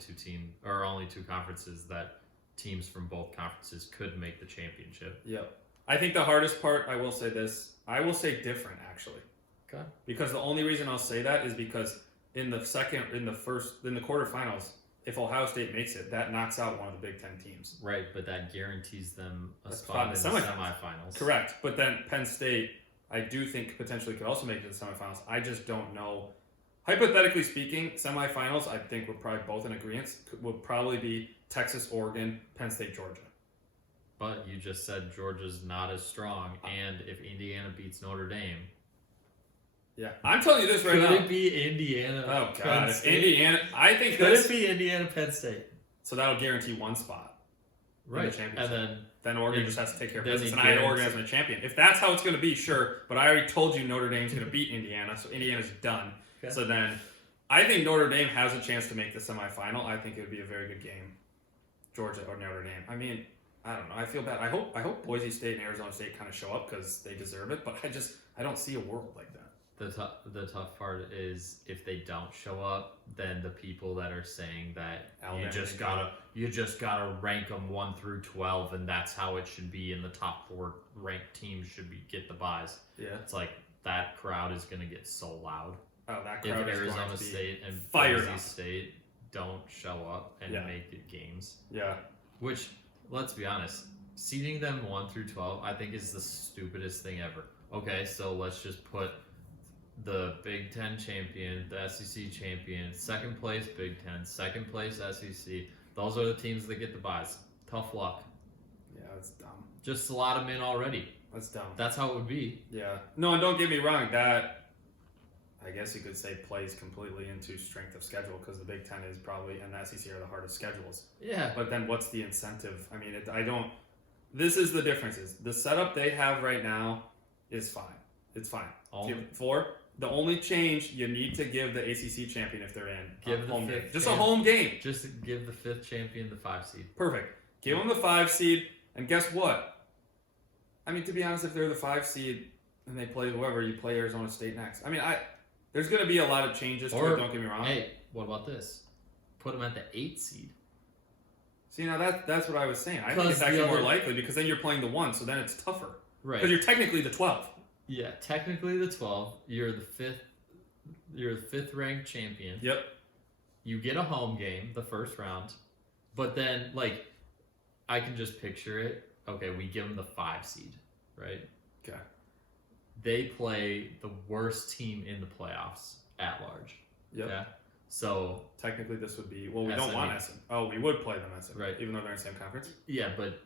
2 conferences that teams from both conferences could make the championship. Yep. I think the hardest part, I will say this, I will say different actually. Okay. Because the only reason I'll say that is because in the quarterfinals, if Ohio State makes it, that knocks out one of the Big Ten teams. Right, but that guarantees them a A spot in the spot in the semifinals. semifinals. Correct. But then Penn State, I do think potentially could also make it to the semifinals. I just don't know. Hypothetically speaking, semifinals, I think we're probably both in agreement, would probably be Texas, Oregon, Penn State, Georgia. But you just said Georgia's not as strong, and if Indiana beats Notre Dame, Yeah. I'm telling you this right now. could it be Indiana? Oh, Penn God. If State? Indiana, I think Could this. it be Indiana Penn State? So that'll guarantee 1 spot. Right, In the championship. and Then Oregon Then- just has to take care of then business, you and I had Oregon guarantee- as my champion. If that's how it's going to be, sure. But I already told you Notre Dame's going to beat Indiana, so Indiana's done. Okay. So then, I think Notre Dame has a chance to make the semifinal. I think it would be a very good game, Georgia or Notre Dame. I mean, I don't know. I feel bad. I hope Boise State and Arizona State kind of show up because they deserve it. But I don't see a world like that. the tough part is if they don't show up, then the people that are saying that Alabama, you just gotta rank them 1 through 12, and that's how it should be, and the top 4 ranked teams should get the buys. Yeah. It's like that crowd is gonna get so loud. Oh, that If crowd is Arizona going to be State and fired Boise up. State don't show up and Yeah. make it games, Yeah. which, let's be honest, seeding them 1 through 12, I think is the stupidest thing ever. Okay, so let's just put the Big Ten champion, the SEC champion, second place Big Ten, second place SEC. Those are the teams that get the buys. Tough luck. Yeah, that's dumb. Just slot them in already. That's dumb. That's how it would be. Yeah. No, and don't get me wrong. That, I guess you could say, plays completely into strength of schedule because the Big Ten is probably, and the SEC are the hardest schedules. Yeah. But then what's the incentive? I mean, this is the differences. The setup they have right now is fine. It's fine. The only change you need to give the ACC champion if they're in Give the home game. fifth Just a home game. Just give the 5th champion the 5 seed. Perfect. Give them the 5 seed, and guess what? I mean, to be honest, if they're the 5 seed and they play whoever, you play Arizona State next. I mean, there's going to be a lot of changes to it, don't get me wrong. Hey, what about this? Put them at the 8 seed. See, now that's what I was saying. I think it's actually more likely because then you're playing the 1, so then it's tougher. Right. Because you're technically the 12. Yeah, technically the 12. You're the 5th. You're the 5th ranked champion. Yep. You get a home game the first round, but then like I can just picture it. Okay, we give them the 5 seed, right? Okay. They play the worst team in the playoffs at large. Yep. Yeah. So technically, this would be we SMU. don't want SM. Oh, we would play them SM, right? Even though they're in the same conference. Yeah, but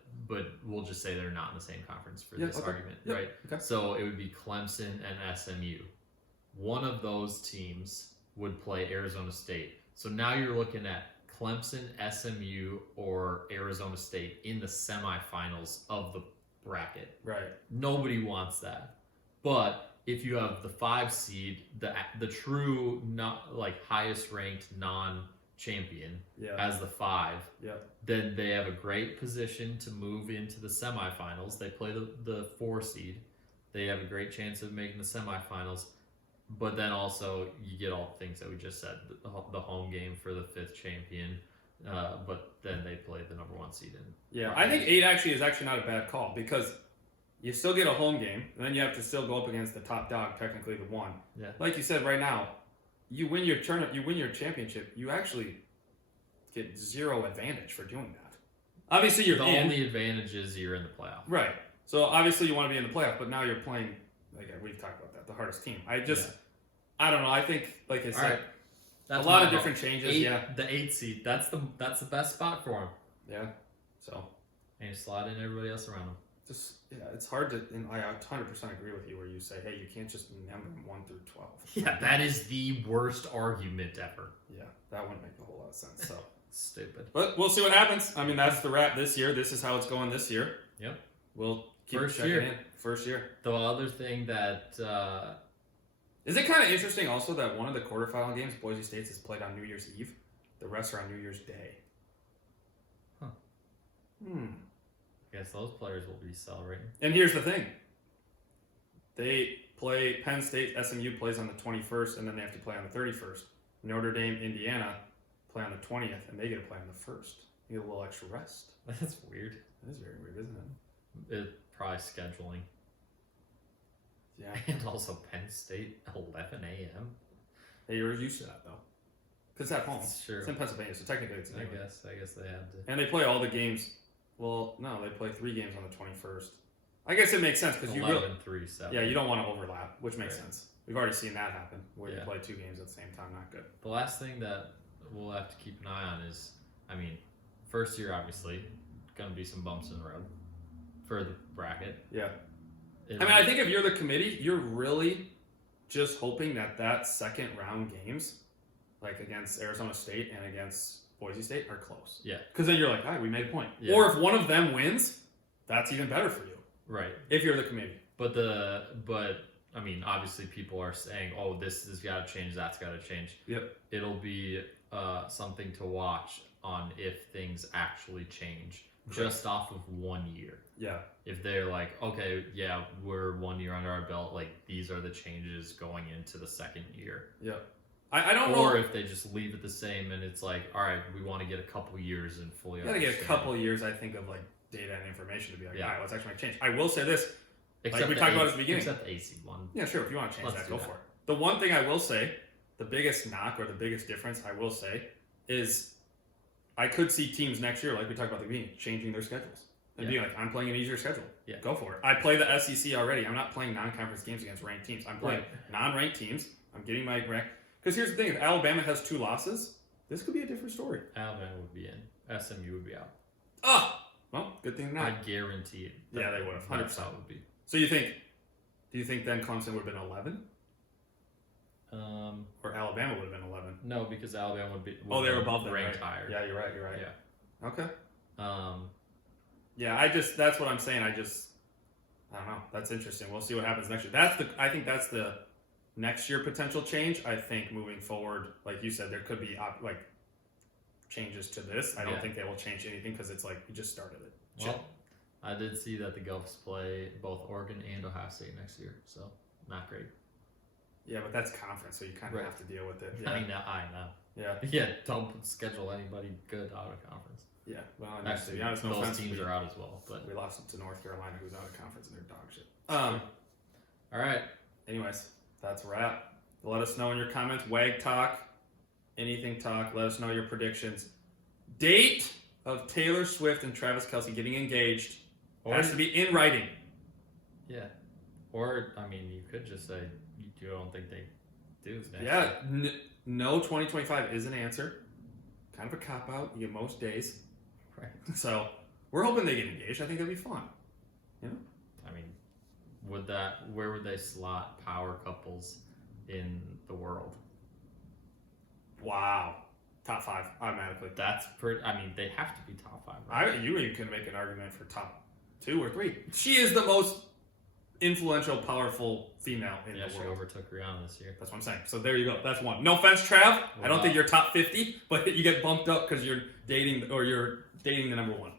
we'll just say they're not in the same conference for this argument, right? Okay. So it would be Clemson and SMU. One of those teams would play Arizona State. So now you're looking at Clemson, SMU, or Arizona State in the semifinals of the bracket. Right. Nobody wants that. But if you have the 5 seed, the true not like highest ranked non-champion as the 5, then they have a great position to move into the semifinals. They play the 4 seed. They have a great chance of making the semifinals. But then also you get all the things that we just said, the home game for the 5th champion, but then they play the number 1 seed in. Yeah, I think 8 is actually not a bad call because you still get a home game, and then you have to still go up against the top dog, technically the 1. Yeah. Like you said, right now, you win your tournament, you win your championship, you actually get 0 advantage for doing that. Obviously, you're the in. only advantage is you're in the playoff. Right. So obviously you want to be in the playoff, but now you're playing. Like we've talked about that, the hardest team. I don't know. I think, like I said, That's a lot of different changes. The 8 seed. That's the best spot for him. Yeah. So. And you slide in everybody else around him. It's hard to. And I 100% agree with you where you say, hey, you can't just number them 1 through 12. Yeah, that is the worst argument ever. Yeah, that wouldn't make a whole lot of sense. So stupid. But we'll see what happens. I mean, that's the wrap this year. This is how it's going this year. Yep. We'll keep checking in. First year. The other thing that is it kind of interesting also that one of the quarterfinal games, Boise State's, is played on New Year's Eve. The rest are on New Year's Day. Huh. I guess those players will be celebrating. And here's the thing. They play, Penn State, SMU plays on the 21st, and then they have to play on the 31st. Notre Dame, Indiana play on the 20th, and they get to play on the 1st. You get a little extra rest. That's weird. That is very weird, isn't it? It's probably scheduling. Yeah. And also Penn State, 11 a.m. Hey, you're used to that, though. Because it's at home. Sure. It's in Pennsylvania, so technically it's I guess they have to. And they play all the games. Well, no, they play 3 games on the 21st. I guess it makes sense because you really... 3, 7. Yeah, you don't want to overlap, which makes sense. We've already seen that happen, where you Yeah. play 2 games at the same time. Not good. The last thing that we'll have to keep an eye on is, I mean, first year, obviously, going to be some bumps in the road for the bracket. Yeah. I think if you're the committee, you're really just hoping that second round games, like against Arizona State and against Boise State, are close. Yeah. Because then you're like, all right, we made a point. Yeah. Or if one of them wins, that's even better for you. Right. If you're the committee. But I mean, obviously people are saying, oh, this has got to change, that's got to change. Yep. It'll be something to watch on if things actually change just off of 1 year. Yeah. If they're like, okay, yeah, we're 1 year under our belt, like these are the changes going into the second year. Yeah. I don't know. Or if they just leave it the same and it's like, all right, we want to get a couple years and fully understand. You gotta get a couple years, I think, of like data and information to be like, all right, let's actually make change. I will say this. Except like we talked about at the beginning. Except the AC one. Yeah, sure. If you want to change that, go for it. The one thing I will say, the biggest knock or the biggest difference I will say is I could see teams next year, like we talked about at the beginning, changing their schedules. And be like, I'm playing an easier schedule. Yeah. Go for it. I play the SEC already. I'm not playing non-conference games against ranked teams. I'm playing non-ranked teams. I'm getting my rank. Because here's the thing. If Alabama has 2 losses, this could be a different story. Alabama would be in. SMU would be out. Oh! Well, good thing not. I guarantee it. Yeah, they would have. 100%. That would be. So do you think then Clemson would have been 11? Or Alabama would have been 11? No, because Alabama would be. They were above them, ranked right? higher. Yeah, you're right. Yeah. Okay. Yeah, that's what I'm saying. I don't know. That's interesting. We'll see what happens next year. I think that's the next year potential change. I think moving forward, like you said, there could be changes to this. I don't think they will change anything because it's like we just started it. Well, I did see that the Guelphs play both Oregon and Ohio State next year, so not great. Yeah, but that's conference, so you kind of have to deal with it. Yeah. I know. Yeah. Yeah, don't schedule anybody good out of conference. Yeah, well, actually, to be honest, those teams are out as well. But we lost to North Carolina, who's out of conference, and they're dog shit. All right. Anyways, that's a wrap. Let us know in your comments. WAG talk, anything talk. Let us know your predictions. Date of Taylor Swift and Travis Kelce getting engaged has to be in writing. Yeah. Or you could just say you don't think they do. Yeah. No, 2025 is an answer. Kind of a cop out. You get most days. Right. So we're hoping they get engaged. I think that'd be fun. You know? Where would they slot power couples in the world? Wow. Top 5 automatically. That's pretty. They have to be top 5. Right? You even can make an argument for top 2 or 3. She is the most influential, powerful female in the world. Yeah, she overtook Rihanna this year. That's what I'm saying. So there you go. That's one. No offense, Trav. I don't think you're top 50, but you get bumped up because you're dating the number 1.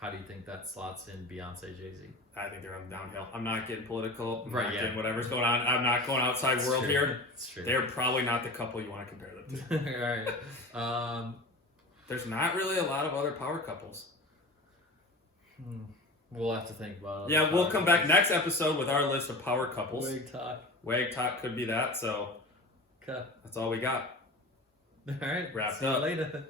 How do you think that slots in Beyonce, Jay-Z? I think they're on downhill. I'm not getting political. I'm right, not yeah. getting whatever's going on. I'm not going outside It's world true. here. It's true. They're probably not the couple you want to compare them to. All right. There's not really a lot of other power couples. We'll have to think about it. Yeah, we'll come back next episode with our list of power couples. Wag talk. Talk could be that, so Okay. that's all we got. All right. Wrapped See you up. later.